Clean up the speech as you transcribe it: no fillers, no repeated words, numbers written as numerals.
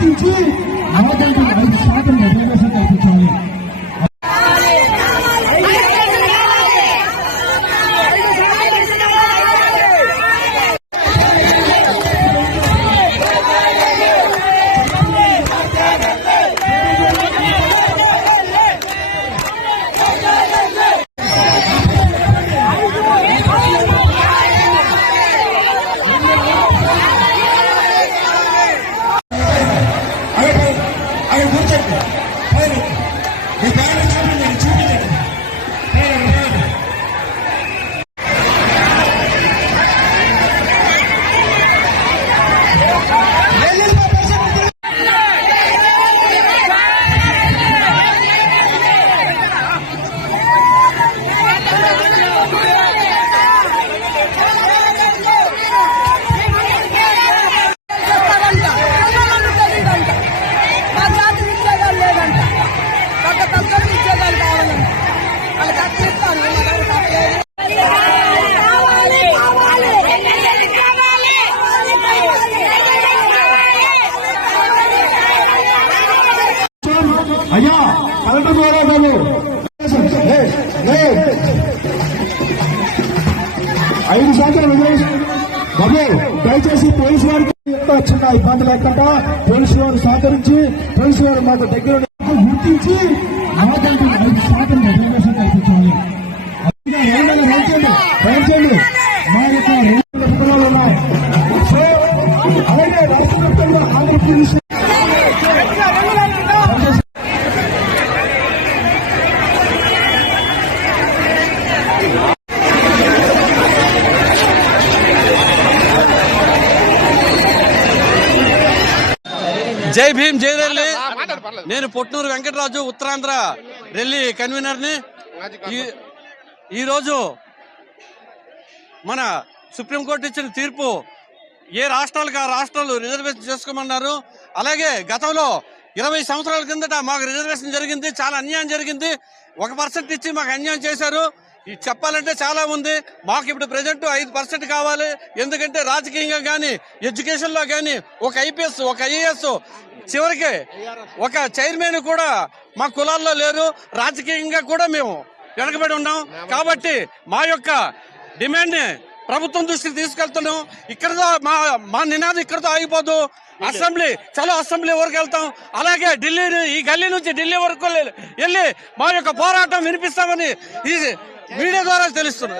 గుర్తించి 45% రిజర్వేషన్ కల్పించాలి. అయ్యా కలెక్టర్ ద్వారా ఐదు శాతం బాబు దయచేసి పోలీసు వారికి ఎంత చిన్న ఇబ్బంది లేకుండా పోలీసు వారు సహకరించి పోలీసు వారు మాకు దగ్గర గుర్తించి 45% రిజర్వేషన్ కల్పించాలి. రైతులు మా యొక్క రైతులు ఉన్నాయి. సో అలాగే రాష్ట్ర వ్యాప్తంగా ఆంధ్రప్రదేశ్ జై భీమ్ జై రెల్లి. నేను పొట్నూరు వెంకటరాజు, ఉత్తరాంధ్ర రెల్లి కన్వీనర్ని. ఈరోజు మన సుప్రీంకోర్టు ఇచ్చిన తీర్పు ఏ రాష్ట్రాలకు ఆ రాష్ట్రాలు రిజర్వేషన్ చేసుకోమన్నారు. అలాగే గతంలో 20 సంవత్సరాల కిందట మాకు రిజర్వేషన్ జరిగింది, చాలా అన్యాయం జరిగింది. 1% ఇచ్చి మాకు అన్యాయం చేశారు. చెప్పాలంటే చాలా ఉంది. మాకు ఇప్పుడు ప్రజెంట్ 5% కావాలి. ఎందుకంటే రాజకీయంగా కానీ ఎడ్యుకేషన్ లో కానీ ఒక ఐపీఎస్, ఒక ఐఏఎస్, చివరికి ఒక చైర్మన్ కూడా మా కులాల్లో లేరు. రాజకీయంగా కూడా మేము వెనకబడి ఉన్నాం. కాబట్టి మా యొక్క డిమాండ్ ని ప్రభుత్వం దృష్టికి తీసుకెళ్తున్నాం. ఇక్కడతో మా నినాదం ఇక్కడతో ఆగిపోదు. అసెంబ్లీ చలో అసెంబ్లీ వరకు వెళ్తాం. అలాగే ఢిల్లీ, ఈ గల్లీ నుంచి ఢిల్లీ వరకు వెళ్ళి మా యొక్క పోరాటం వినిపిస్తామని ఈ మీడియా ద్వారా తెలుస్తున్నాం.